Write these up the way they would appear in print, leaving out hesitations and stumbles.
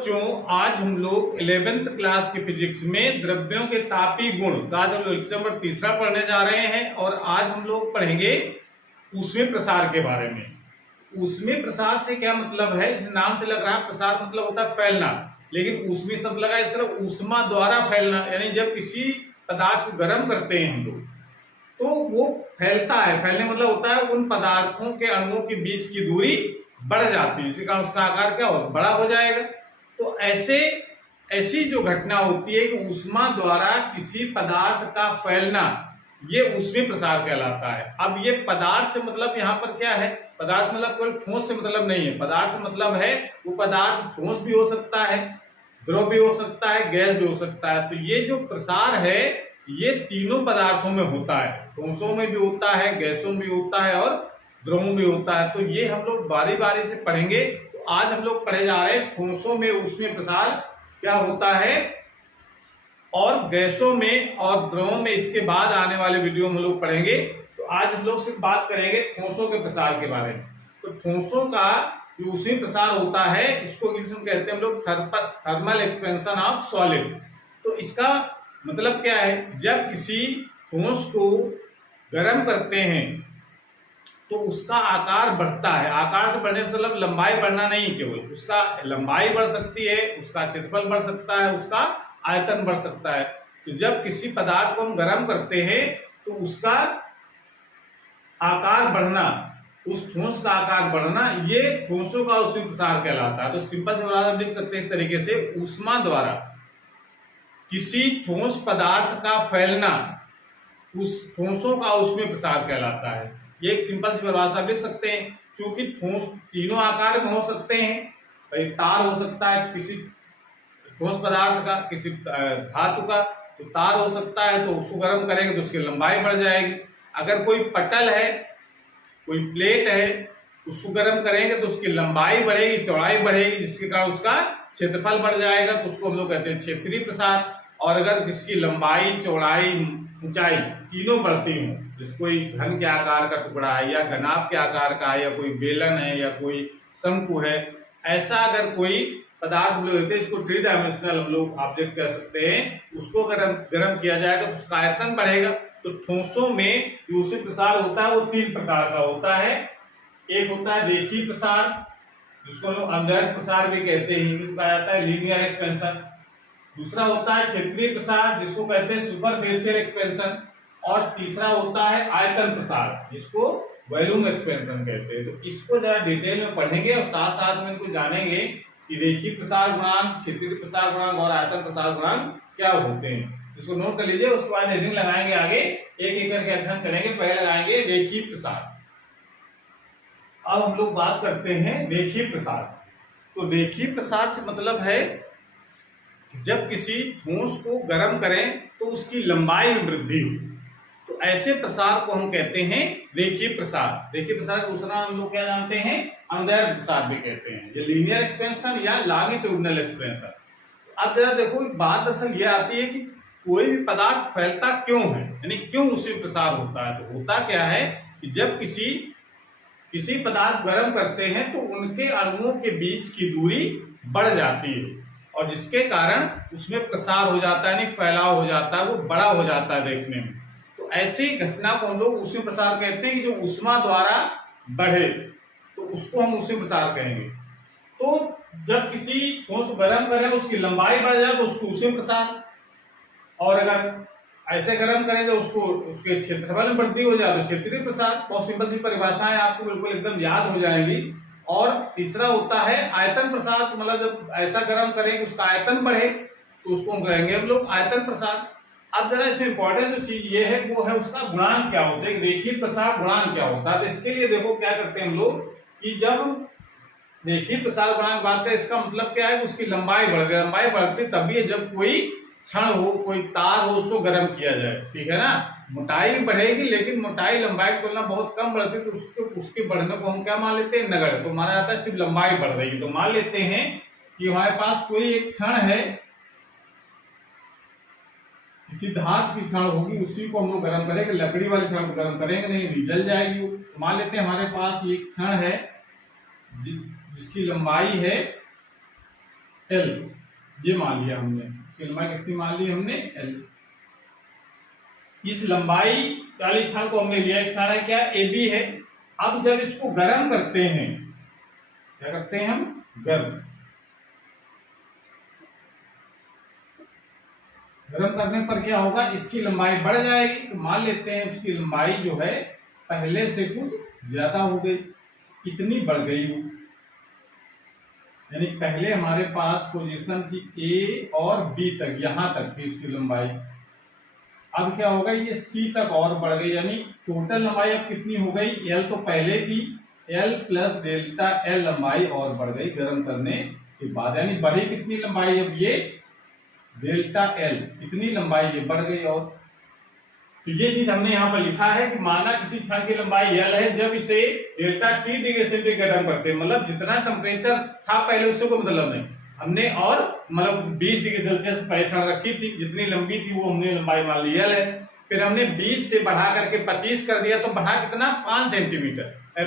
बच्चों, आज हम लोग 11th क्लास की फिजिक्स में द्रव्यों के तापीय गुण का आज हम लोग लेक्चर नंबर तीसरा पढ़ने जा रहे हैं। और आज हम लोग पढ़ेंगे ऊष्मीय प्रसार के बारे में। ऊष्मीय प्रसार से क्या मतलब है? इस नाम से लग रहा है प्रसार मतलब होता है फैलना, लेकिन ऊष्मीय शब्द लगा इस तरफ ऊष्मा द्वारा फैलना, यानी जब किसी पदार्थ को गर्म करते हैं हम लोग तो वो फैलता है। फैलने मतलब होता है उन पदार्थों के अणुओं के बीच की दूरी बढ़ जाती है, इसी कारण उसका आकार क्या होगा? बड़ा हो जाएगा। तो ऐसी जो घटना होती है कि ऊष्मा द्वारा किसी पदार्थ का फैलना, ये ऊष्मीय प्रसार कहलाता है। अब ये पदार्थ से मतलब यहाँ पर क्या है? पदार्थ से मतलब केवल ठोस से मतलब नहीं है। पदार्थ से मतलब है वो पदार्थ ठोस भी हो सकता है, द्रव भी हो सकता है, गैस भी हो सकता है। तो ये जो प्रसार है ये तीनों पदार्थों में होता है, ठोसों में भी होता है, गैसों में भी होता है और द्रवों में होता है। तो ये हम लोग बारी बारी से पढ़ेंगे। तो आज हम लोग पढ़े जा रहे हैं ठोसों में ऊष्मीय प्रसार क्या होता है और गैसों में और द्रवों में इसके बाद आने वाले वीडियो में हम लोग पढ़ेंगे। तो आज हम लोग सिर्फ बात करेंगे ठोसों के प्रसार के बारे में। तो ठोसों का जो ऊष्मीय प्रसार होता है इसको इंग्लिश में कहते हैं हम लोग थर्मल एक्सपेंशन ऑफ सॉलिड। तो इसका मतलब क्या है? जब किसी ठोस को गर्म करते हैं तो उसका आकार बढ़ता है। आकार से बढ़ने का मतलब लंबाई बढ़ना नहीं, केवल उसका लंबाई बढ़ सकती है, उसका क्षेत्रफल बढ़ सकता है, उसका आयतन बढ़ सकता है। तो जब किसी पदार्थ को हम गर्म करते हैं तो उसका आकार बढ़ना, उस ठोस का आकार बढ़ना, ये ठोसों का ऊष्मीय प्रसार कहलाता है। तो सिंपल से हम लिख सकते हैं इस तरीके से, ऊष्मा द्वारा किसी ठोस पदार्थ का फैलना उस ठोसों का ऊष्मीय प्रसार कहलाता है। ये एक सिंपल सी परिभाषा लिख सकते हैं। क्योंकि ठोस तीनों आकार में हो सकते हैं, एक तार हो सकता है किसी ठोस पदार्थ का, किसी धातु का, तो तार हो सकता है, तो उसको गर्म करेंगे तो उसकी लंबाई बढ़ जाएगी। अगर कोई पटल है, कोई प्लेट है, उसको गर्म करेंगे तो उसकी लंबाई बढ़ेगी, चौड़ाई बढ़ेगी, जिसके कारण उसका क्षेत्रफल बढ़ जाएगा, तो उसको हम लोग कहते हैं क्षेत्रीय प्रसार। और अगर जिसकी लंबाई, चौड़ाई, ऊंचाई तीनों बढ़ती हो, जैसे कोई घन के आकार का टुकड़ा है या घनाभ के आकार का है या कोई बेलन है या कोई शंकु है, ऐसा अगर कोई पदार्थ हम लोग लेते हैं, इसको 3 डायमेंशनल हम लोग ऑब्जेक्ट कह सकते हैं, उसको गर्म किया जाएगा तो उसका आयतन बढ़ेगा। तो ठोसों में जो ऊष्मीय प्रसार होता है वो 3 प्रकार का होता है। एक होता है रेखीय प्रसार, जिसको हम लोग अनडायरेक्ट प्रसार भी कहते हैं, इंग्लिश में आता है लीनियर एक्सपेंशन। दूसरा होता है क्षेत्रीय प्रसार, जिसको कहते हैं सुपरफिशियल एक्सपेंशन। और तीसरा होता है आयतन प्रसार, जिसको वॉल्यूम एक्सपेंशन कहते हैं। तो इसको जरा डिटेल में पढ़ेंगे और साथ साथ में इनको जानेंगे कि रेखीय प्रसार गुणांक, क्षेत्रीय प्रसार गुणांक और आयतन प्रसार गुणांक क्या होते हैं। इसको नोट कर लीजिए, उसके बाद हेडिंग लगाएंगे, आगे एक एक करके अध्ययन करेंगे। पहले लगाएंगे रेखीय प्रसार। अब हम लोग बात करते हैं रेखीय प्रसार। तो रेखीय प्रसार से मतलब है जब किसी ठोस को गर्म करें तो उसकी लंबाई में वृद्धि हो, तो ऐसे प्रसार को हम कहते हैं रेखीय प्रसार। रेखीय प्रसार का दूसरा हम लोग क्या जानते हैं? अनडायरेक्ट प्रसार भी कहते हैं, ये लीनियर एक्सपेंशन या लॉन्गिट्यूडिनल एक्सपेंशन। अब जरा देखो, एक बात असल ये आती है कि कोई भी पदार्थ फैलता क्यों है, यानी क्यों ऊष्मीय प्रसार होता है। तो होता क्या है कि जब किसी पदार्थ गर्म करते हैं तो उनके अणुओं के बीच की दूरी बढ़ जाती है और जिसके कारण उसमें प्रसार हो जाता है, यानी फैलाव हो जाता है, वो बड़ा हो जाता है देखने में। तो ऐसी घटना को हम लोग ऊष्मीय प्रसार कहते हैं कि जो ऊष्मा द्वारा बढ़े, तो उसको हम ऊष्मीय प्रसार कहेंगे। तो जब किसी ठोस को गर्म करें उसकी लंबाई बढ़ जाए तो उसको ऊष्मीय प्रसार, और अगर ऐसे गर्म करें तो उसके क्षेत्रफल में वृद्धि हो जाए तो क्षेत्रीय प्रसार। बहुत सिंपल सी परिभाषाएं आपको बिल्कुल एकदम याद हो जाएंगी। और तीसरा होता है आयतन प्रसार, तो मतलब जब ऐसा गर्म करें उसका आयतन बढ़े तो उसको हम कहेंगे हम लोग आयतन प्रसार। अब जरा इसमें इंपॉर्टेंट जो चीज ये है वो है उसका गुणांक क्या होता है, रेखीय प्रसार गुणांक क्या होता है। तो इसके लिए देखो क्या करते हैं हम लोग कि जब रेखीय प्रसार गुणांक बात करें, इसका मतलब क्या है? उसकी लंबाई बढ़ गई, लंबाई बढ़ती तभी है जब कोई क्षण हो, कोई तार हो, उसको गर्म किया जाए, ठीक है ना। मोटाई बढ़ेगी लेकिन मोटाई लंबाई की तुलना बहुत कम बढ़ती है, तो उसके बढ़ने को हम क्या मान लेते हैं? नगण्य। तो माना जाता है सिर्फ लंबाई बढ़ रही है। तो मान लेते हैं कि हमारे पास कोई एक क्षण है, किसी धातु की क्षण होगी, उसी को हम लोग गर्म करेंगे, लकड़ी वाली क्षण को गर्म करेंगे नहीं, जल जाएगी। तो मान लेते हैं हमारे पास एक क्षण है जिसकी लंबाई है एल, ये मान लिया हमने, इसकी लंबाई कितनी मान ली हमने, एल। इस लंबाई वाली क्षण को हमने लिया, एक क्षण है क्या, ए बी है। अब जब इसको गर्म करते हैं, क्या करते हैं हम, गर्म करने पर क्या होगा, इसकी लंबाई बढ़ जाएगी। तो मान लेते हैं उसकी लंबाई जो है पहले से कुछ ज्यादा हो गई, कितनी बढ़ गई हो, यानी पहले हमारे पास पोजीशन थी ए और बी तक, यहां तक थी उसकी लंबाई। अब क्या होगा, ये सी तक और बढ़ गई, यानी टोटल लंबाई अब कितनी हो गई, एल तो पहले थी, एल प्लस डेल्टा एल लंबाई और बढ़ गई गर्म करने के बाद, यानी बढ़ी कितनी लंबाई, अब ये डेल्टा एल, इतनी लंबाई ये बढ़ गई। और तो ये चीज हमने यहाँ पर लिखा है कि माना किसी क्षण की लंबाई एल है, जब इसे डेल्टा टी डिग्री सेंटीग्रेड गर्म करते हैं, मतलब जितना टेम्परेचर था पहले उससे कोई मतलब नहीं, हमने और मतलब 20 डिग्री सेल्सियस पहले क्षण रखी थी, जितनी लंबी थी वो हमने लंबाई मान ली एल है। फिर हमने 20 से बढ़ा करके 25 कर दिया, तो बढ़ा कितना, 5 सेंटीमीटर,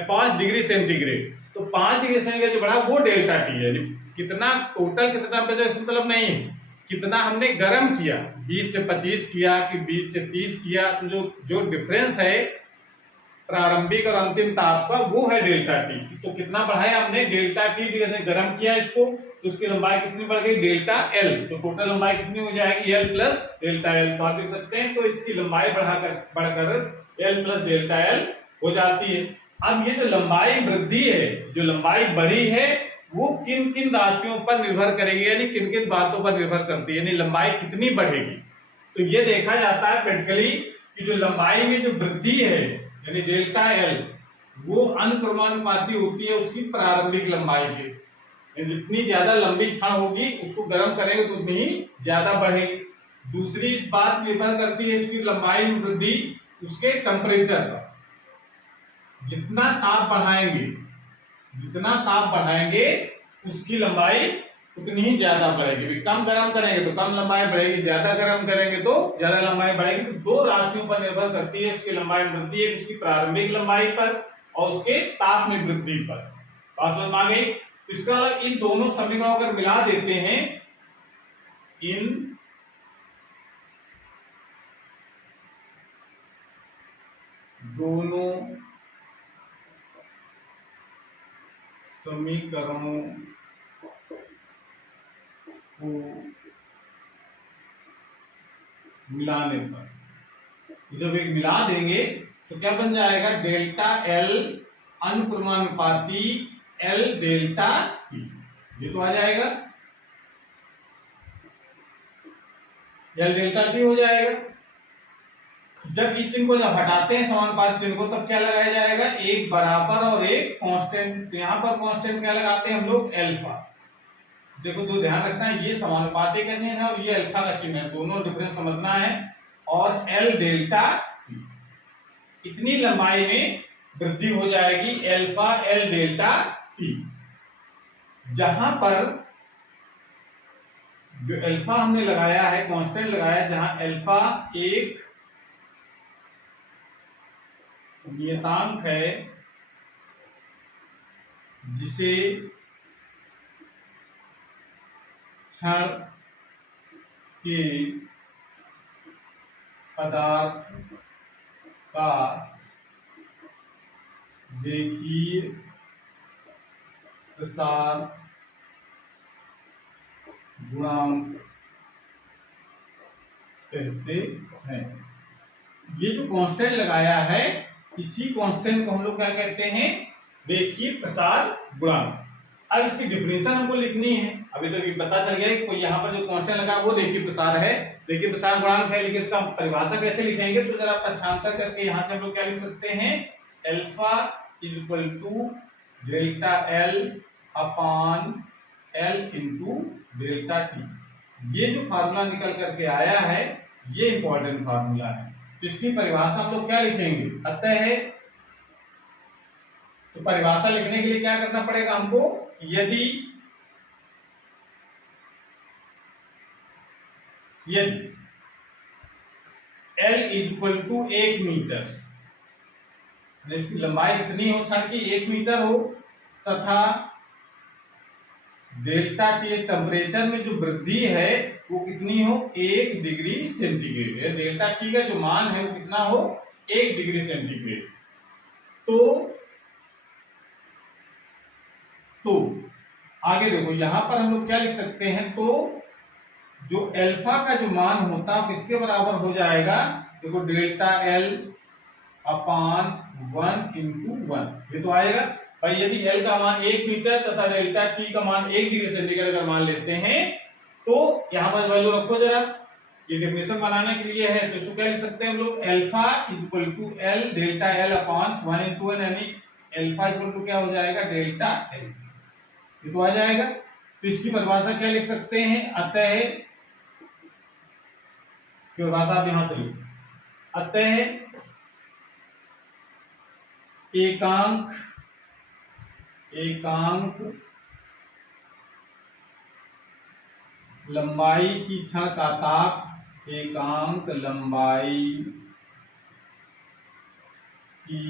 5 डिग्री सेंटीग्रेड। तो 5 डिग्री सेंटीग्रेड जो बढ़ा वो डेल्टा टी है। कितना टोटल कितना टेम्परेचर इसका मतलब नहीं है, कितना हमने गर्म किया, 20 से 25 किया कि 20 से 30 किया, तो जो डिफरेंस है प्रारंभिक और अंतिम ताप का वो है डेल्टा टी। तो कितना बढ़ाया हमने, डेल्टा टी जैसे गर्म किया इसको, तो उसकी लंबाई कितनी बढ़ गई, डेल्टा एल। तो टोटल लंबाई कितनी हो जाएगी, एल प्लस डेल्टा एल। तो आप देख सकते हैं, तो इसकी लंबाई बढ़कर एल प्लस डेल्टा एल हो जाती है। अब ये जो लंबाई वृद्धि है, जो लंबाई बढ़ी है, वो किन किन राशियों पर निर्भर करेगी, यानी किन किन बातों पर निर्भर करती है, यानी लंबाई कितनी बढ़ेगी। तो ये देखा जाता है प्रैक्टिकली कि जो लंबाई में जो वृद्धि है यानी डेल्टा एल, वो अनुक्रमानुपाती होती है उसकी प्रारंभिक लंबाई के। जितनी ज्यादा लंबी क्षण होगी उसको गर्म करेंगे तो उतनी ही ज्यादा बढ़ेगी। दूसरी बात निर्भर करती है उसकी लंबाई में वृद्धि उसके टेम्परेचर पर। जितना ताप बढ़ाएंगे उसकी लंबाई उतनी ही ज्यादा बढ़ेगी। कम गर्म करेंगे तो कम लंबाई बढ़ेगी, ज्यादा गर्म करेंगे तो ज्यादा लंबाई बढ़ेगी। तो दो राशियों पर निर्भर करती है उसकी लंबाई में वृद्धि, है उसकी प्रारंभिक लंबाई पर और उसके ताप में वृद्धि पर। बात समझ आ गई। इसका इन दोनों समीकरणों अगर मिला देते हैं, इन दोनों समीकरणों को मिलाने पर, जब एक मिला देंगे तो क्या बन जाएगा, डेल्टा एल अनुक्रमानुपाती एल डेल्टा टी, ये तो आ जाएगा, एल डेल्टा टी हो जाएगा। जब इस चिन्ह को जब हटाते हैं समानुपाती चिन्ह को, तब क्या लगाया जाएगा, एक बराबर और एक कांस्टेंट। तो यहां पर कांस्टेंट क्या लगाते हैं हम लोग, अल्फा। देखो तो ध्यान रखना है, ये समानुपाती का चिन्ह है और ये अल्फा का चिन्ह है, दोनों डिफरेंस समझना है। और एल डेल्टा टी, इतनी लंबाई में वृद्धि हो जाएगी अल्फा एल डेल्टा टी। जहां पर जो अल्फा हमने लगाया है, कांस्टेंट लगाया, जहां अल्फा एक नियतांक है जिसे क्षण के पदार्थ का रेखीय प्रसार गुणांक कहते हैं। ये जो कांस्टेंट लगाया है, इसी कांस्टेंट को हम लोग क्या कहते हैं, रेखीय प्रसार गुणांक। अब इसकी डिफिनेशन हमको लिखनी है। अभी तो ये पता चल गया कि यहाँ पर जो कांस्टेंट लगा वो रेखीय प्रसार है, रेखीय प्रसार गुणांक है, लेकिन इसका परिभाषा कैसे लिखेंगे, तो जरा पक्षांतर करके यहाँ से हम लोग क्या लिख सकते हैं, alpha is equal to delta L upon L into delta T. ये जो फार्मूला निकल करके आया है, ये इंपॉर्टेंट फार्मूला है। तो इसकी परिभाषा हम लोग क्या लिखेंगे, अतः है। तो परिभाषा लिखने के लिए क्या करना पड़ेगा हमको, यदि L is equal to 1 metre, इसकी लंबाई कितनी हो क्षण की, 1 मीटर हो, तथा डेल्टा टी टेम्परेचर में जो वृद्धि है वो कितनी हो, 1 डिग्री सेंटीग्रेड। डेल्टा टी का जो मान है वो कितना हो, 1 डिग्री सेंटीग्रेड। तो आगे देखो यहां पर हम लोग क्या लिख सकते हैं, तो जो अल्फा का जो मान होता है किसके बराबर हो जाएगा, देखो डेल्टा एल अपान 1 इंटू 1, ये तो आएगा भाई। यदि एल का मान 1 मीटर तथा डेल्टा टी का मान 1 डिग्री सेंटीग्रेड अगर मान लेते हैं तो यहां पर वैल्यू रखो जरा, ये डेफिनेशन बनाने के लिए है। तो इसको क्या लिख सकते हैं हम लोग, alpha is equal to L delta L upon 1 into N, यानी अल्फा इज इक्वल टू क्या हो जाएगा, डेल्टा एल, ये तो आ जाएगा। तो इसकी परिभाषा क्या लिख सकते हैं, अतः परिभाषा आप यहां से लिखो, अतः एकांक लंबाई की क्षण का ताप, एकांक लंबाई की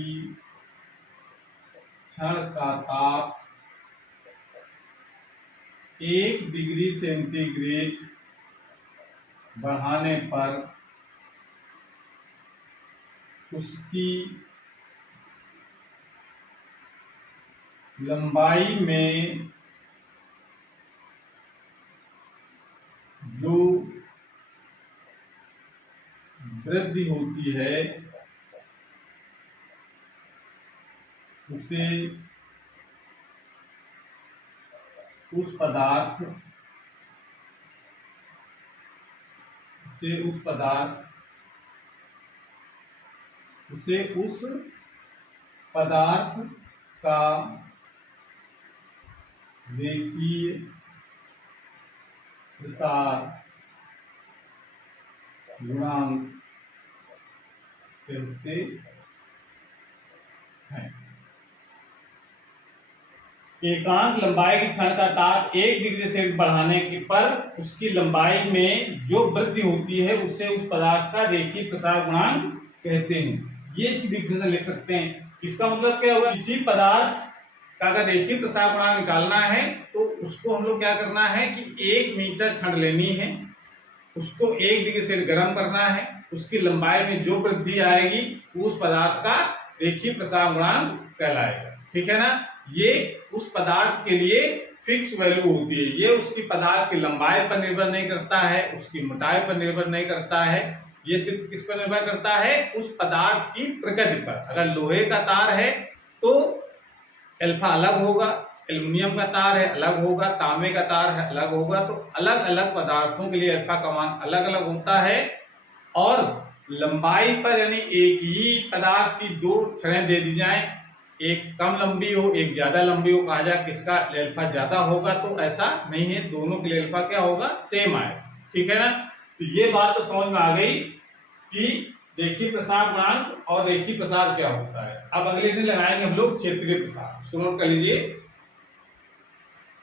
क्षण का ताप 1 डिग्री सेंटीग्रेड बढ़ाने पर उसकी लंबाई में जो वृद्धि होती है उसे उस पदार्थ का रेखीय प्रसार गुणांक कहते हैं। एकांक लंबाई की क्षण का ताप 1 डिग्री से बढ़ाने पर उसकी लंबाई में जो वृद्धि होती है उससे उस पदार्थ का रेखीय प्रसार गुणांक कहते हैं। ये इसकी डिफिनेशन लिख सकते हैं। इसका मतलब क्या होगा, किसी पदार्थ का अगर रेखीय प्रसार गुणांक निकालना है तो उसको हम लोग क्या करना है कि 1 मीटर छड़ लेनी है, उसको 1 डिग्री से गर्म करना है, उसकी लंबाई में जो वृद्धि आएगी उस पदार्थ का रेखीय प्रसार गुणांक कहलाएगा। ठीक है ना। ये उस पदार्थ के लिए फिक्स वैल्यू होती है, ये उसकी पदार्थ की लंबाई पर निर्भर नहीं करता है, उसकी मोटाई पर निर्भर नहीं करता है, ये सिर्फ किस पर निर्भर करता है, उस पदार्थ की प्रकृति पर। अगर लोहे का तार है तो अल्फा अलग होगा, एल्युमिनियम का तार है अलग होगा, तांबे का तार है अलग होगा। तो अलग अलग पदार्थों के लिए अल्फा का मान अलग अलग होता है। और लंबाई पर यानी एक ही पदार्थ की 2 छड़ें दे दी जाएं, एक कम लंबी हो एक ज्यादा लंबी हो, कहा जाए किसका अल्फा ज्यादा होगा, तो ऐसा नहीं है, दोनों के लिए अल्फा क्या होगा, सेम आएगा। ठीक है ना। तो ये बात तो समझ में आ गई कि रेखीय प्रसार गुणांक और रेखीय प्रसार क्या होता है। अब अगले दिन लगाएंगे हम लोग क्षेत्रीय प्रसार, इसको नोट कर लीजिए।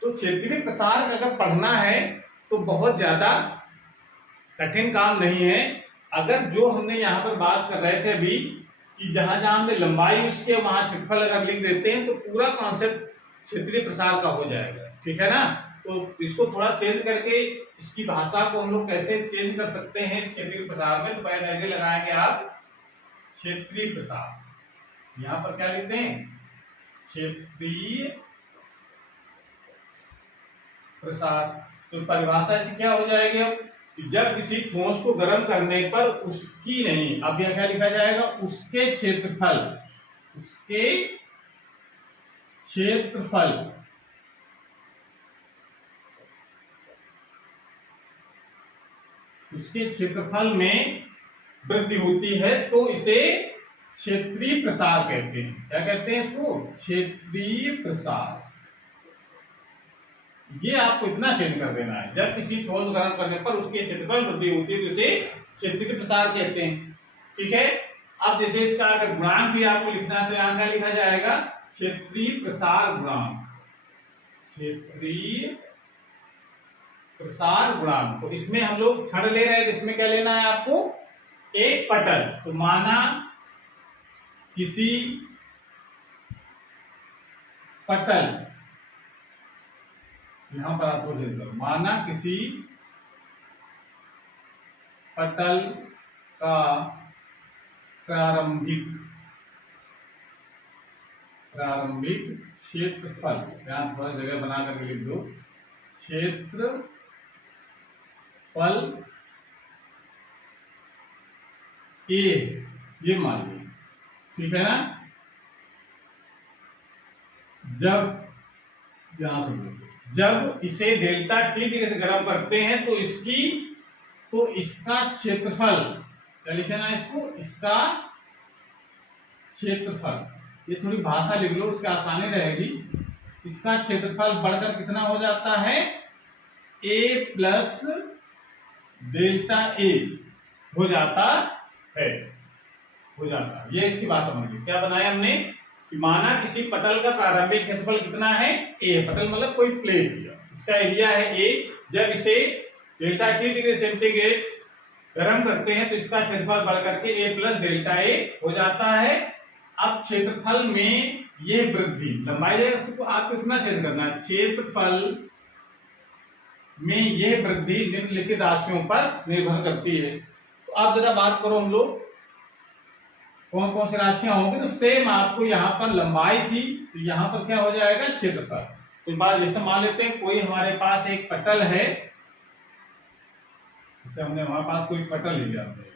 तो क्षेत्रीय प्रसार अगर पढ़ना है तो बहुत ज्यादा कठिन काम नहीं है। अगर जो हमने यहाँ पर बात कर रहे थे अभी कि जहां जहां हमने लंबाई उसके वहां क्षेत्रफल अगर लिख देते हैं तो पूरा कॉन्सेप्ट क्षेत्रीय प्रसार का हो जाएगा। ठीक है ना। तो इसको थोड़ा चेंज करके इसकी भाषा को हम लोग कैसे चेंज कर सकते हैं क्षेत्रीय प्रसार में, तो पहले लगाएंगे आप क्षेत्रीय प्रसार। यहां पर क्या लिखते हैं, क्षेत्रीय प्रसार। तो परिभाषा ऐसी क्या हो जाएगी अब कि जब किसी ठोस को गर्म करने पर उसकी नहीं, अब यह क्या लिखा जाएगा, उसके क्षेत्रफल उसके क्षेत्रफल में वृद्धि होती है तो इसे क्षेत्रीय प्रसार कहते हैं। क्या कहते हैं इसको, क्षेत्रीय प्रसार। ये आपको इतना चेंज कर देना है, जब किसी ठोस गर्म करने पर उसके क्षेत्रफल वृद्धि होती है तो इसे क्षेत्रीय प्रसार कहते हैं। ठीक है। अब जैसे इसका अगर गुणांक भी आपको लिखना है तो यहां क्या लिखा जाएगा, क्षेत्रीय प्रसार गुणांक, क्षेत्रीय प्रसार गुणांक। तो इसमें हम लोग छड़ ले रहे हैं, इसमें क्या लेना है आपको, एक पटल। तो माना किसी पटल यहां पर आपको चेंज करो, माना किसी पटल का प्रारंभिक क्षेत्रफल, यहां थोड़ा जगह बना करके लिख दो, क्षेत्रफल ए, ये मान लो, ठीक है ना। जब इसे डेल्टा टी डिग्री से गर्म करते हैं तो इसका क्षेत्रफल, क्या लिखे ना इसको, इसका क्षेत्रफल, ये थोड़ी भाषा लिख लो, उसकी आसानी रहेगी। इसका क्षेत्रफल बढ़कर कितना हो जाता है, ए प्लस डेल्टा ए हो जाता है, ये इसकी बात समझ ली। क्या बनाया हमने कि माना किसी पटल का प्रारंभिक क्षेत्रफल कितना है, ए, पटल मतलब कोई प्लेट है, इसका एरिया है ए, जब इसे डेल्टा टी डिग्री सेंटीग्रेड गर्म करते हैं तो इसका क्षेत्रफल बढ़ करके ए प्लस डेल्टा ए हो जाता है। अब क्षेत्रफल में ये वृद्धि, लंबाई को आपको कितना छेद करना है, क्षेत्रफल में ये वृद्धि निम्नलिखित राशियों पर निर्भर करती है। तो आप जरा बात करो, हम लोग कौन कौन सी राशियां होंगी, तो सेम आपको यहाँ पर लंबाई थी, तो यहाँ पर क्या हो जाएगा, क्षेत्रफल। तो बात जैसे मान लेते हैं कोई हमारे पास एक पटल है, जैसे हमने हमारे पास कोई पटल लिया है,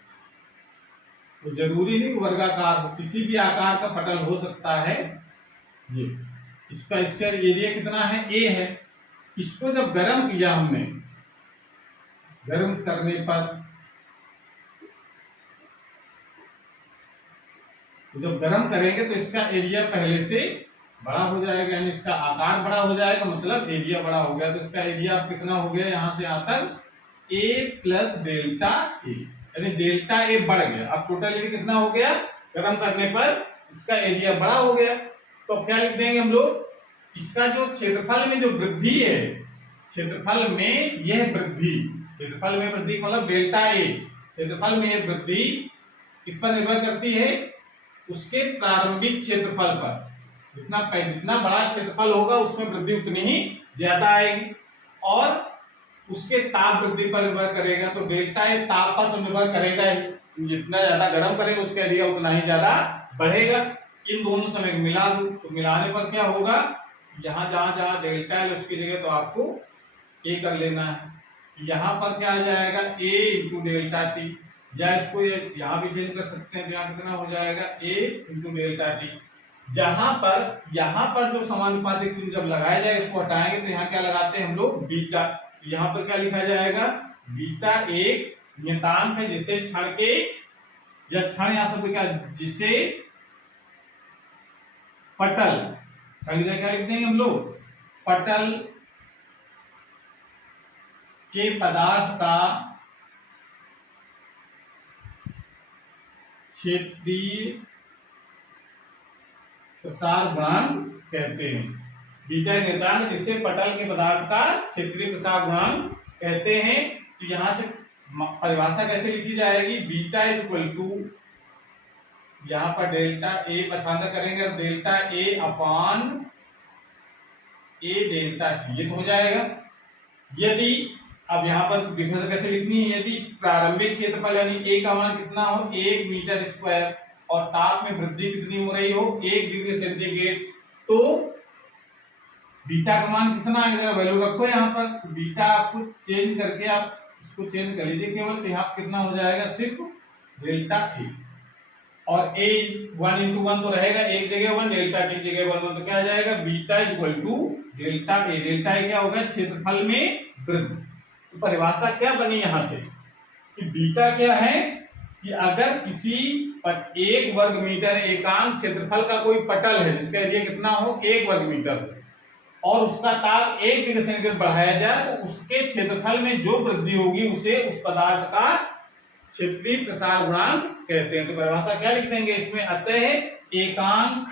तो जरूरी नहीं वर्गाकार हो, किसी भी आकार का पटल हो सकता है। ये इसका स्क्वायर एरिया कितना है, ए है। इसको जब गर्म किया हमने, गर्म करने पर जब गर्म करेंगे तो इसका एरिया पहले से बड़ा हो जाएगा, यानी इसका आकार बड़ा हो जाएगा, मतलब एरिया बड़ा हो गया। तो इसका एरिया कितना हो गया, यहां से यहां तक ए प्लस डेल्टा ए, यानी डेल्टा ए बढ़ गया। अब टोटल एरिया कितना हो गया, गर्म करने पर इसका एरिया बड़ा हो गया। तो क्या लिख देंगे हम लोग, इसका जो क्षेत्रफल में जो वृद्धि है, क्षेत्रफल में यह वृद्धि, क्षेत्रफल में वृद्धि मतलब डेल्टा ए, क्षेत्रफल में यह वृद्धि किस पर निर्भर करती है, उसके प्रारंभिक क्षेत्रफल पर। जितना बड़ा क्षेत्रफल होगा उसमें वृद्धि उतनी ही ज्यादा आएगी, और उसके ताप वृद्धि पर निर्भर करेगा। तो डेल्टा ए ताप पर तो निर्भर करेगा ही, जितना ज्यादा गर्म करेगा उसका एरिया उतना ही ज्यादा बढ़ेगा। इन दोनों समय मिला दो, तो मिलाने पर क्या होगा, यहाँ जहां जहां डेल्टा है उसकी जगह तो आपको ए कर लेना है। यहाँ पर क्या आ जाएगा, ए इंटू डेल्टा टी, या इसको यहाँ भी चेंज कर सकते हैं, तो यहाँ कितना हो जाएगा, ए इंटू डेल्टा टी। यहाँ पर जो समानुपातिक चिन्ह जब लगाया जाएगा, इसको हटाएंगे तो यहाँ क्या लगाते हैं हम लोग, बीटा। यहाँ पर क्या लिखा जाएगा, बीटा एक नियतांक है जिसे क्षण के, या क्षण यहाँ से क्या, जिसे पटल, क्या लिख देंगे हम लोग, पटल के पदार्थ का क्षेत्रीय प्रसार गुणांक कहते हैं। बीटा नियतांक जिससे पटल के पदार्थ का क्षेत्रीय प्रसार गुणांक कहते हैं। तो यहां से परिभाषा कैसे लिखी जाएगी, बीटा इज इक्वल टू, यहां पर डेल्टा ए पछांतर करेंगे, delta A upon A delta T, ये तो हो जाएगा। यदि अब यहाँ पर डिफरेंस कैसे लिखनी है, यदि प्रारंभिक क्षेत्रफल यानी ए का मान कितना हो, 1 मीटर स्क्वायर, और ताप में वृद्धि कितनी हो रही हो, 1 डिग्री सेंटीग्रेड, तो बीटा का मान कितना है, वैल्यू रखो यहाँ पर। बीटा आपको चेंज करके आप इसको चेंज कर लीजिए केवल, तो यहाँ कितना हो जाएगा, सिर्फ डेल्टा ए, और ए 1 इंटू 1 तो रहेगा, एक जगह 1, डेल्टा टी जगह 1, तो क्या आ जाएगा, beta is equal to delta A. Delta A क्या होगा, क्षेत्रफल में वृद्धि। तो परिभाषा क्या बनी यहां से कि बीटा क्या है, कि अगर किसी पर 1 वर्ग मीटर एकांक क्षेत्रफल का कोई पटल है जिसका एरिया कितना हो, 1 वर्ग मीटर, और उसका ताप 1 डिग्री सेंटीग्रेड बढ़ाया जाए, तो उसके क्षेत्रफल में जो वृद्धि होगी उसे उस पदार्थ का क्षेत्रीय प्रसार गुणांक कहते हैं। तो परिभाषा क्या लिख देंगे इसमें, अतः एकांक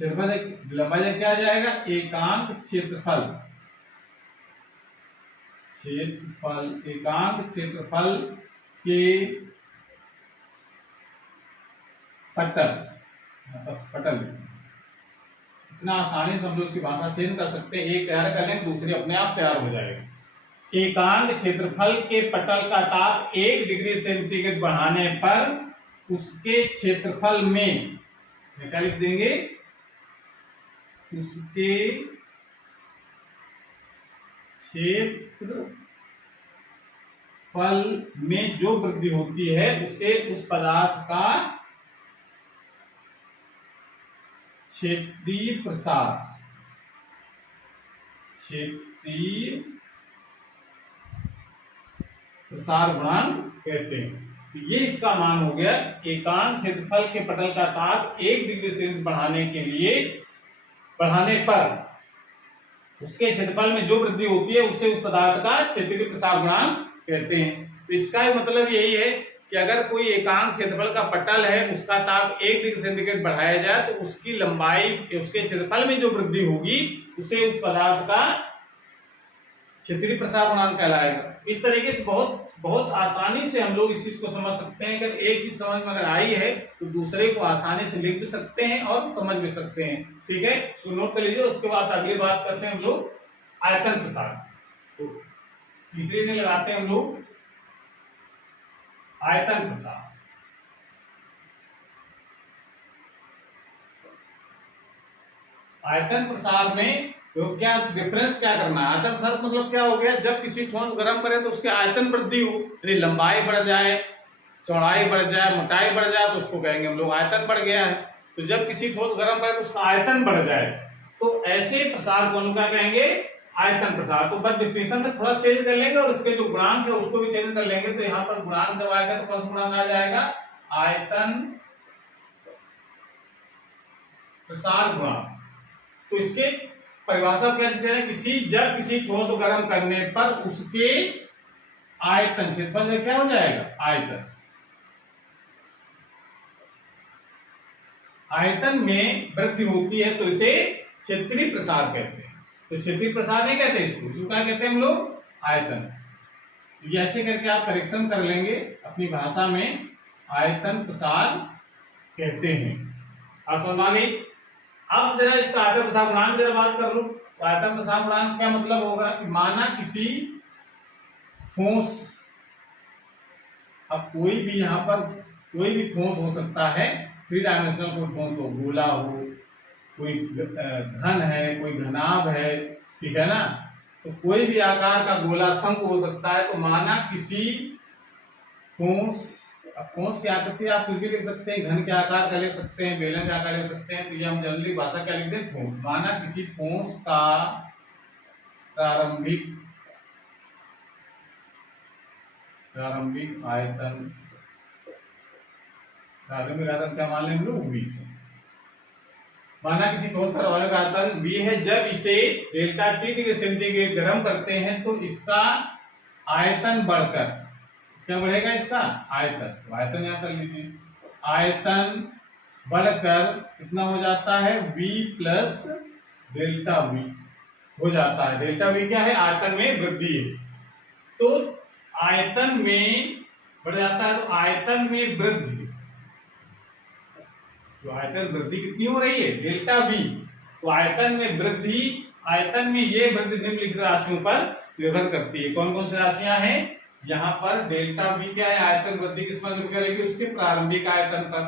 क्षेत्रफल, लंबाई क्या आ जाएगा, एकांक क्षेत्रफल, एकांक क्षेत्रफल के पटल, इतना आसानी से हम लोग इसकी भाषा चेंज कर सकते हैं। एक तैयार कर लें, दूसरी अपने आप तैयार हो जाएगी। एकांक क्षेत्रफल के पटल का ताप 1 डिग्री सेंटीग्रेड बढ़ाने पर उसके क्षेत्रफल में क्या लिख देंगे, उसके क्षेत्रफल में जो वृद्धि होती है उसे उस पदार्थ का क्षेत्रीय प्रसार गुणांक कहते हैं। तो ये इसका मान हो गया। एकांक क्षेत्रफल के पटल का ताप 1 डिग्री सेल्सियस बढ़ाने पर उसके क्षेत्रफल में जो वृद्धि होती है उससे उस पदार्थ का क्षेत्रीय प्रसार गुणांक कहते हैं। तो इसका मतलब यही है कि अगर कोई एकांक क्षेत्रफल का पटल है, उसका ताप 1 डिग्री सेंटीग्रेड बढ़ाया जाए तो उसकी लंबाई, उसके क्षेत्रफल में जो वृद्धि होगी उसे उस पदार्थ का क्षेत्रीय प्रसार गुणांक कहलाएगा। इस तरीके से बहुत बहुत आसानी से हम लोग इस चीज को समझ सकते हैं। अगर एक चीज समझ में अगर आई है तो दूसरे को आसानी से लिख भी सकते हैं और समझ भी सकते हैं। ठीक है, सो नोट कर लीजिए। उसके बाद अगली बात करते हैं हम लोग आयतन प्रसार। तो तीसरे में लगाते हैं हम लोग आयतन प्रसार। आयतन प्रसार में तो क्या डिफरेंस क्या करना है? आयतन प्रसार मतलब क्या हो गया, जब किसी ठोस गर्म करें तो उसके आयतन वृद्धि हो, यानी लंबाई बढ़ जाए, चौड़ाई बढ़ जाए, मोटाई बढ़ जाए, तो उसको कहेंगे हम लोग आयतन बढ़ गया है। तो जब किसी ठोस गर्म करें तो उसका आयतन बढ़ जाए तो ऐसे प्रसार को क्या कहेंगे, आयतन प्रसार। तो बस डिफिनेशन में थोड़ा चेंज कर लेंगे और उसके जो गुणांक है उसको भी चेंज कर लेंगे। तो यहाँ पर गुणांक जब आएगा तो कौन सा गुणांक आ जाएगा, आयतन प्रसार गुणांक। तो इसके परिभाषा कैसे दे रहे हैं, जब किसी ठोस को गर्म करने पर उसके आयतन, क्षेत्रफल में क्या हो जाएगा, आयतन, आयतन में वृद्धि होती है तो इसे क्षेत्रीय प्रसार कहते हैं। तो क्षेत्रीय प्रसार नहीं कहते इसको क्या कहते हैं हम लोग, आयतन। तो ऐसे करके आप करेक्शन कर लेंगे अपनी भाषा में, आयतन प्रसार कहते हैं। आप समझ गई। अब जरा इसका आयतन प्रसार गुणांक जरा बात कर लो। तो आयतन प्रसार गुणांक क्या मतलब होगा कि माना किसी ठोस, अब कोई भी यहाँ पर कोई भी ठोस हो सकता है, 3 डायमेंशनल कोई ठोस हो, गोला हो, कोई घन है, कोई घनाभ है, ठीक है ना। तो कोई भी आकार का गोला शंकु हो सकता है। तो माना किसी ठोस, ठोस की आकृति आप कुछ भी लिख सकते हैं, घन के आकार का लिख सकते हैं, बेलन के आकार लिख सकते हैं। तो ये हम जनरली भाषा क्या लिखते हैं, ठोस। माना किसी ठोस का प्रारंभिक आयतन, प्रारंभिक आयतन क्या मान लें हम लोग, 20। माना किसी ठोस का प्रारंभिक आयतन 20 है। जब इसे डेल्टा टी डिग्री सेंटीग्रेड गर्म करते हैं तो इसका आयतन बढ़कर क्या बढ़ेगा, इसका आयतन। तो आयतन यहां कर लीजिए, आयतन बढ़कर कितना हो जाता है, v प्लस डेल्टा v हो जाता है। डेल्टा v क्या है, आयतन में वृद्धि है। तो आयतन में बढ़ जाता है, तो आयतन में वृद्धि, तो आयतन वृद्धि कितनी हो रही है, डेल्टा v। तो आयतन में वृद्धि, आयतन में ये वृद्धि निम्नलिखित राशियों पर निर्भर करती है। कौन कौन सी राशियां हैं, यहाँ पर डेल्टा v क्या है, आयतन वृद्धि किस पर निर्भर करेगी, उसके प्रारंभिक आयतन पर।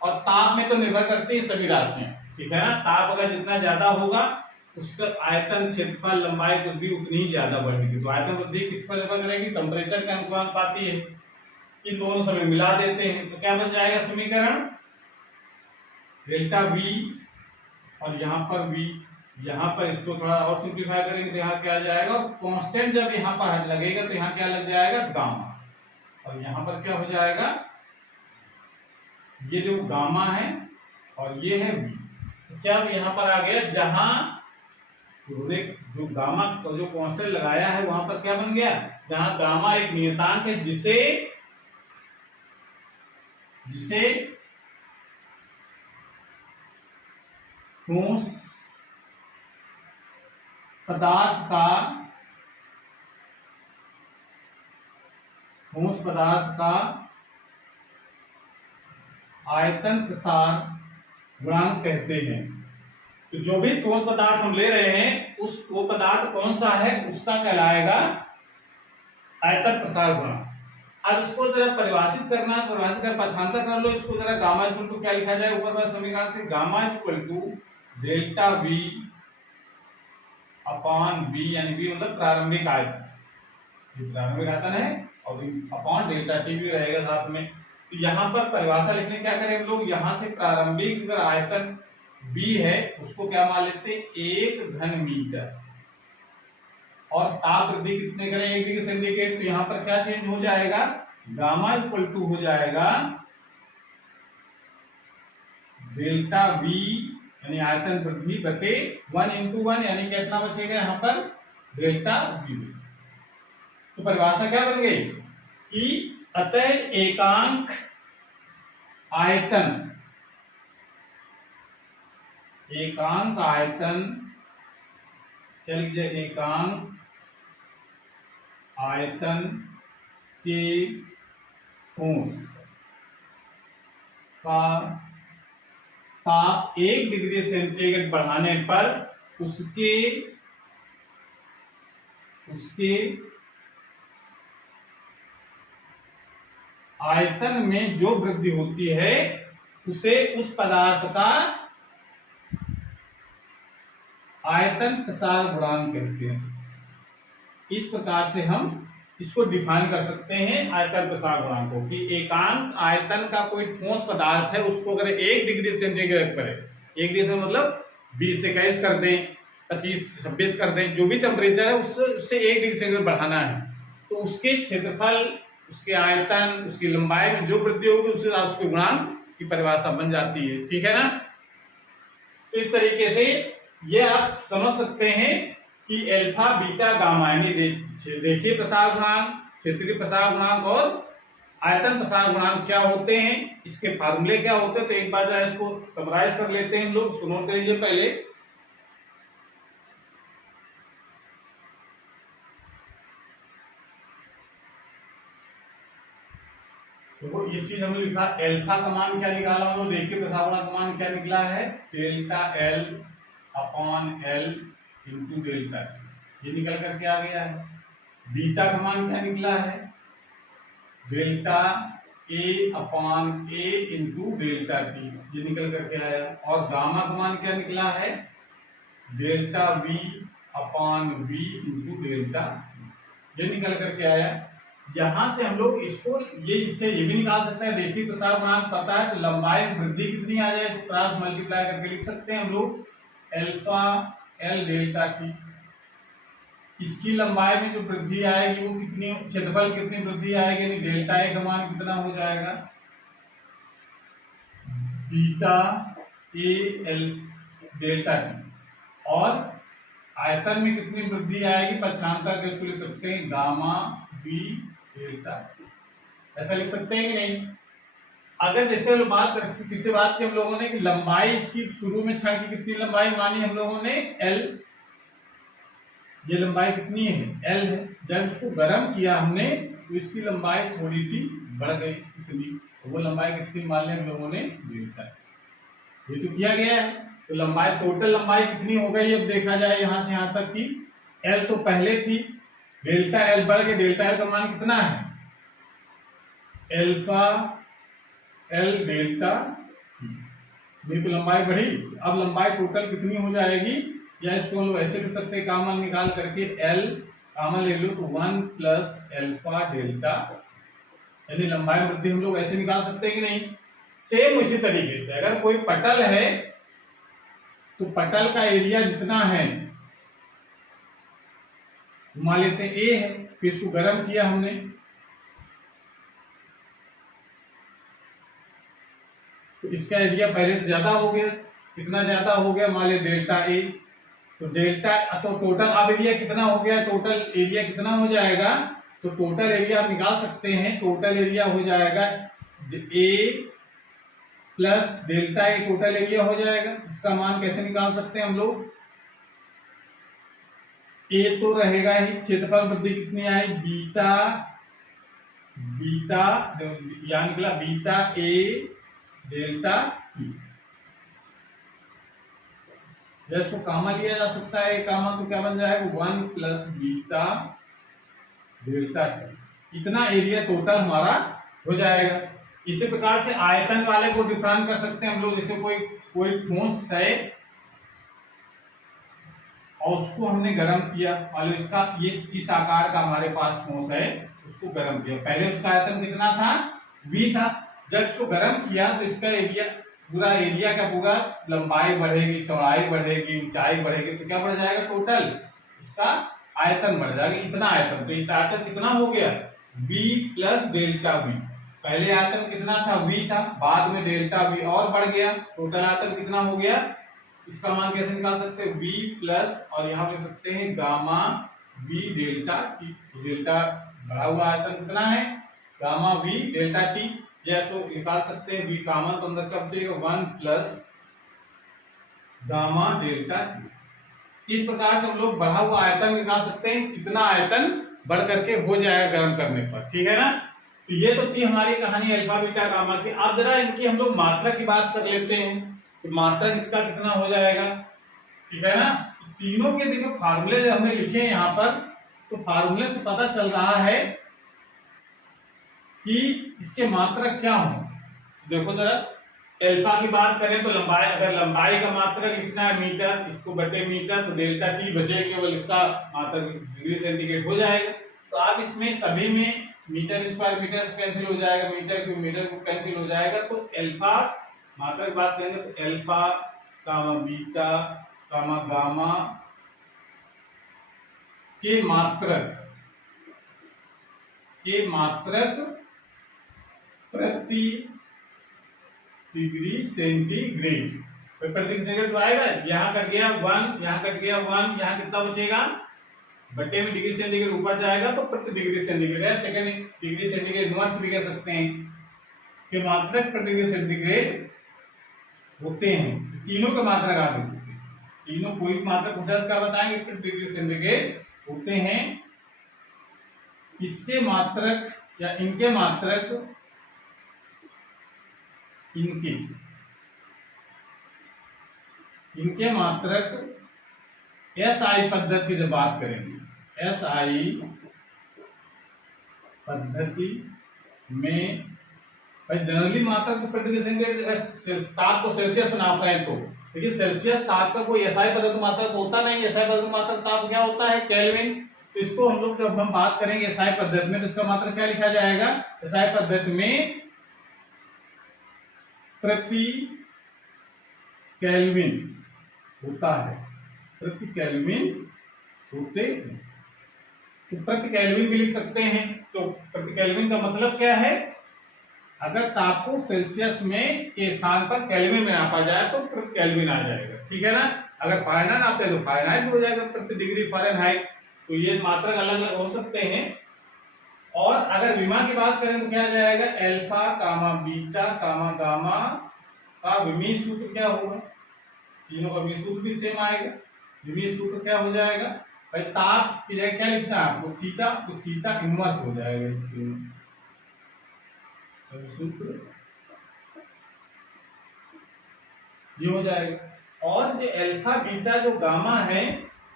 और ताप में तो निर्भर करती है सभी राशियां, ठीक है ना। ताप अगर जितना ज्यादा होगा उसका आयतन, क्षेत्रफल, लंबाई कुछ भी उतनी ही ज्यादा बढ़ेगी। तो आयतन वृद्धि किस पर निर्भर करेगी, टेम्परेचर के अनुपाती है। इन दोनों समय मिला देते हैं तो क्या बन जाएगा समीकरण, डेल्टा v और यहाँ पर v, यहाँ पर इसको थोड़ा और सिंप्लीफाई करेंगे तो यहाँ क्या आ जाएगा, कांस्टेंट जब यहाँ पर लगेगा तो यहाँ क्या लग जाएगा, गामा। और यहाँ पर क्या हो जाएगा, ये जो गामा है और ये है v। तो क्या यहाँ पर आ गया, जहां जो गामा जो कांस्टेंट लगाया है वहां पर क्या बन गया, जहां गामा एक नियतांक है जिसे ठोस पदार्थ का आयतन प्रसार गुणांक कहते हैं। तो जो भी ठोस पदार्थ हम ले रहे हैं वो पदार्थ कौन सा है उसका कहलाएगा आयतन प्रसार गुणांक। अब इसको जरा परिभाषित करना, परिभाषित कर पाठांतर कर लो इसको जरा। गामा इक्वल टू क्या लिखा जाए ऊपर वाले समीकरण से, gamma equal to delta V upon V, यानी वी मतलब प्रारंभिक आयतन, जो प्रारंभिक आयतन है, और अपॉन डेल्टा टी भी रहेगा साथ में। तो यहाँ पर परिभाषा लिखने क्या करें हम लोग, यहाँ से प्रारंभिक अगर आयतन बी है उसको क्या मान लेते हैं 1 घन मीटर, और ताप वृद्धि कितने करें 1 डिग्री सेंटीग्रेड। तो यहाँ पर क्या चेंज हो जाएगा, गामा इक्वल टू हो जाएगा डेल्टा वी यानी आयतन वृद्धि बटे 1 इंटू 1, यानी कितना बचेगा यहाँ पर डेल्टा वी। तो परिभाषा क्या बन गई कि अतः एकांक आयतन, एकांक आयतन क्या लिख जाए, एकांक आयतन के ठोस का ताप 1 डिग्री सेंटीग्रेड बढ़ाने पर उसके आयतन में जो वृद्धि होती है उसे उस पदार्थ का आयतन प्रसार गुणांक कहते हैं। इस प्रकार से हम इसको डिफाइन कर सकते हैं आयतन प्रसार गुणांक को, कि एकांक आयतन का कोई ठोस पदार्थ है उसको अगर 1 डिग्री सेंटीग्रेड पर है, 1 डिग्री से मतलब 20 से 21 कर दें, 25 26 कर दें, जो भी टेम्परेचर है उससे 1 डिग्री सेंटीग्रेड बढ़ाना है, तो उसके क्षेत्रफल, उसके आयतन, उसकी लंबाई में जो वृद्धि होगी उसके गुणांक की परिभाषा बन जाती है। ठीक है ना। तो इस तरीके से ये आप समझ सकते हैं कि अल्फा बीटा गामा यानी रेखीय प्रसार गुणांक, क्षेत्रीय प्रसार गुणांक और आयतन प्रसार गुणांक क्या होते हैं, इसके फार्मूले क्या होते हैं। तो एक बार जरा इसको समराइज कर लेते हैं हम लोग, इसको नोट कर लीजिए पहले। तो इस चीज हमने लिखा, अल्फा का मान क्या निकाला हम लोग, रेखीय प्रसार गुणांक का मान क्या निकला है, delta L upon L into delta, ये निकल करके आ गया है। बीटा का मान क्या निकला है, delta A upon A into delta T, ये निकल करके आया। और गामा का मान क्या निकला है, delta V upon V into delta, ये निकल करके आया। यहां से हम लोग इसको इससे ये भी निकाल सकते हैं, रेखीय प्रसार गुणांक पता है तो लंबाई में वृद्धि कितनी आ जाए इसको क्रॉस मल्टीप्लाई करके लिख सकते हैं हम लोग, अल्फा एल डेल्टा टी। इसकी लंबाई में जो वृद्धि आएगी वो कितनी, क्षेत्रफल कितनी वृद्धि आएगी, यानी डेल्टा ए का मान कितना हो जाएगा, beta A L delta T. और आयतन में कितनी वृद्धि आएगी, पक्षांतर के उसको लिख सकते हैं गामा बी डेल्टा, ऐसा लिख सकते हैं कि नहीं। अगर जैसे हम बात कर, किससे बात की हम लोगों ने कि लंबाई इसकी शुरू में क्षण की कितनी लंबाई मानी हम लोगों ने, एल, ये लंबाई कितनी है, एल है। जब इसको गर्म किया हमने तो इसकी लंबाई थोड़ी सी बढ़ गई, कितनी, तो वो लंबाई कितनी मान ली हम लोगों ने, डेल्टा, ये तो किया गया है। तो लंबाई, टोटल लंबाई कितनी हो गई अब देखा जाए यहां से यहां तक की, एल तो पहले थी, डेल्टा एल बढ़ के डेल्टा एल का मान कितना है, अल्फा एल डेल्टा, तो लंबाई बढ़ी। अब लंबाई टोटल कितनी हो जाएगी, या इसको हम लोग ऐसे कर सकते हैं, कॉमन निकाल करके एल कॉमन ले लो तो 1 प्लस अल्फा डेल्टा, यानी लंबाई वृद्धि हम लोग ऐसे निकाल सकते हैं कि नहीं। सेम उसी तरीके से अगर कोई पटल है तो पटल का एरिया जितना है मान लेते हैं ए है, फिर इसको गर्म किया हमने तो इसका एरिया पहले से ज्यादा हो गया, कितना ज्यादा हो गया, मान ले डेल्टा ए, तो डेल्टा, तो टोटल अब एरिया कितना हो गया, टोटल एरिया कितना हो जाएगा, तो टोटल एरिया आप निकाल सकते हैं, टोटल एरिया हो जाएगा ए plus delta A, total area हो जाएगा। इसका मान कैसे निकाल सकते हैं हम लोग, ए तो रहेगा ही, क्षेत्रफल वृद्धि कितनी आई, बीटा, बीटा यहां निकला बीटा ए डेल्टा टी, जैसे कामा लिया जा सकता है, कामा तो क्या बन जाएगा 1 प्लस बीटा डेल्टा टी, इतना एरिया टोटल हमारा हो जाएगा। इसी प्रकार से आयतन वाले को डिफाइन कर सकते हैं हम लोग, जैसे कोई कोई ठोस है और उसको हमने गर्म किया, मान इसका ये इस आकार का हमारे पास ठोस है, उसको गर्म किया, पहले उसका आयतन कितना था v था, जब इसको गर्म किया तो इसका एरिया पूरा एरिया का पूरा लंबाई बढ़ेगी, चौड़ाई बढ़ेगी, ऊंचाई बढ़ेगी, तो क्या बढ़ जाएगा टोटल उसका आयतन बढ़ जाएगा, इतना आयतन। तो इतना आयतन कितना हो गया v प्लस डेल्टा v, पहले आयतन कितना था v था, बाद में डेल्टा v और बढ़ गया, टोटल आयतन कितना हो गया। इसका मान कैसे निकाल सकते हैं v प्लस और यहां लिख सकते हैं gamma v delta T, delta बढ़ा हुआ आयतन कितना है गामा v डेल्टा टी, जैसो निकाल सकते हैं v कॉमन तो अंदर कब से 1 प्लस गामा डेल्टा टी। इस प्रकार से हम लोग बढ़ा हुआ आयतन निकाल सकते हैं, कितना आयतन बढ़ करके हो जाएगा गर्म करने पर, ठीक है ना। तो ये तो थी हमारी कहानी अल्फा बीटा गामा की। अब जरा इनकी हम लोग मात्रा की बात कर लेते हैं, तो मात्रा इसका कितना हो जाएगा, ठीक है ना। तो तीनों के देखो फार्मूले जो हमने लिखे हैं यहाँ पर, तो फार्मूले से पता चल रहा है कि इसके मात्रक क्या हो। देखो जरा अल्फा की बात करें तो लंबाई, अगर लंबाई का मात्रक लिखना है मीटर, इसको बटे मीटर, तो डेल्टा टी बचे केवल इसका मात्रक डिग्री सेंटीग्रेड हो जाएगा। तो आप इसमें सभी में मीटर स्क्वायर मीटर कैंसिल हो जाएगा, metre cube metre cube cancel हो जाएगा, तो अल्फा मात्रा की बात करेंगे तो alpha comma beta comma gamma के मात्रक प्रति डिग्री सेंटीग्रेड, प्रति डिग्री सेंटीग्रेड तो आएगा, यहाँ कट गया 1, यहाँ कट गया 1, यहाँ कितना बचेगा बटे में डिग्री सेंटीग्रेड ऊपर जाएगा तो प्रति डिग्री सेंटीग्रेड है, सेकंड डिग्री सेंटीग्रेड इनवर्स भी कह सकते हैं कि मात्रक प्रति डिग्री सेंटीग्रेड होते हैं। तीनों का मात्रक आप देख सकते हैं, तीनों कोई मात्रक कुशल का बताएंगे प्रति डिग्री सेंटीग्रेड होते हैं। इसके मात्रक या इनके मात्रक इनके मात्रक एसआई पद्धति की जब बात करेंगे, एसआई पद्धति में भाई जनरली मात्रक तो प्रति डिग्री सेंटीग्रेड ताप को सेल्सियस में नाप रहे हैं तो, लेकिन सेल्सियस ताप का कोई एसआई पद्धति मात्रक होता नहीं, एसआई पद्धति मात्रक ताप क्या होता है केल्विन। तो इसको हम लोग जब हम बात करेंगे एसआई पद्धति में तो इसका मात्रक क्या लिखा जाएगा, एसआई पद्धति में प्रति केल्विन होता है, प्रति केल्विन होते हैं। तो प्रति केल्विन भी लिख सकते हैं, तो प्रति केल्विन का मतलब क्या है, अगर ताप को सेल्सियस में के स्थान पर केल्विन में नापा जाए तो प्रति केल्विन आ जाएगा, ठीक है ना। अगर फारेनहाइट नापते हैं तो फारेनहाइट हो जाएगा प्रति डिग्री फारेनहाइट। तो ये मात्रक अलग अलग हो सकते हैं। और अगर विमा की बात करें तो क्या आ जाएगा, alpha comma beta comma gamma का विमीय सूत्र क्या होगा, तीनों का विमीय सूत्र भी सेम आएगा। विमीय सूत्र क्या हो जाएगा भाई, ताप की जगह क्या लिखना है आपको थीटा, तो थीटा इनवर्स हो जाएगा इसके सूत्र ये हो जाएगा। और जो अल्फा बीटा जो गामा है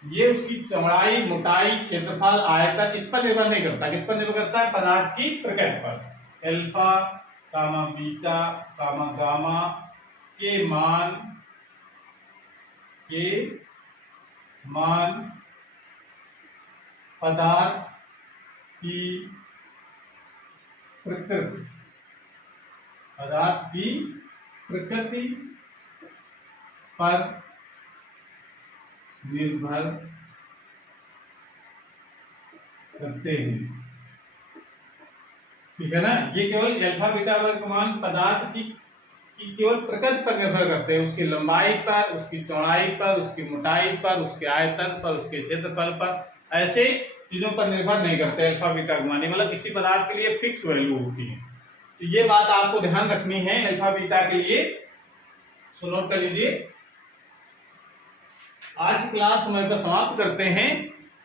ये उसकी चौड़ाई मोटाई क्षेत्रफल आयतन इस पर निर्भर नहीं करता, किस पर निर्भर करता है, पदार्थ की प्रकृति पर। Alpha comma beta comma gamma के मान पदार्थ की प्रकृति पर निर्भर करते हैं, ठीक है ना। ये केवल अल्फा बीटा का मान पदार्थ की केवल प्रकृति पर निर्भर करते हैं, उसकी लंबाई पर, उसकी चौड़ाई पर, उसकी मोटाई पर, उसके आयतन पर, उसके क्षेत्रफल पर, ऐसे चीजों पर निर्भर नहीं करते अल्फा बीटा का मान, मतलब किसी पदार्थ के लिए फिक्स वैल्यू होती है। तो ये बात आपको ध्यान रखनी है अल्फा बीटा के लिए, सो नोट कर लीजिए। आज की क्लास हम यहाँ समाप्त करते हैं।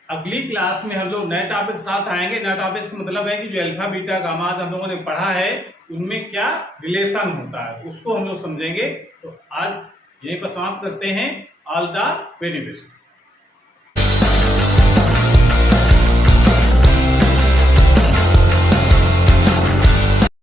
अगली क्लास में हम लोग नए टॉपिक के साथ आएंगे। नए टॉपिक का मतलब है कि जो अल्फा बीटा गामा हम लोगों ने पढ़ा है उनमें क्या रिलेशन होता है उसको हम लोग समझेंगे। तो आज यहीं पर समाप्त करते हैं। All the very best.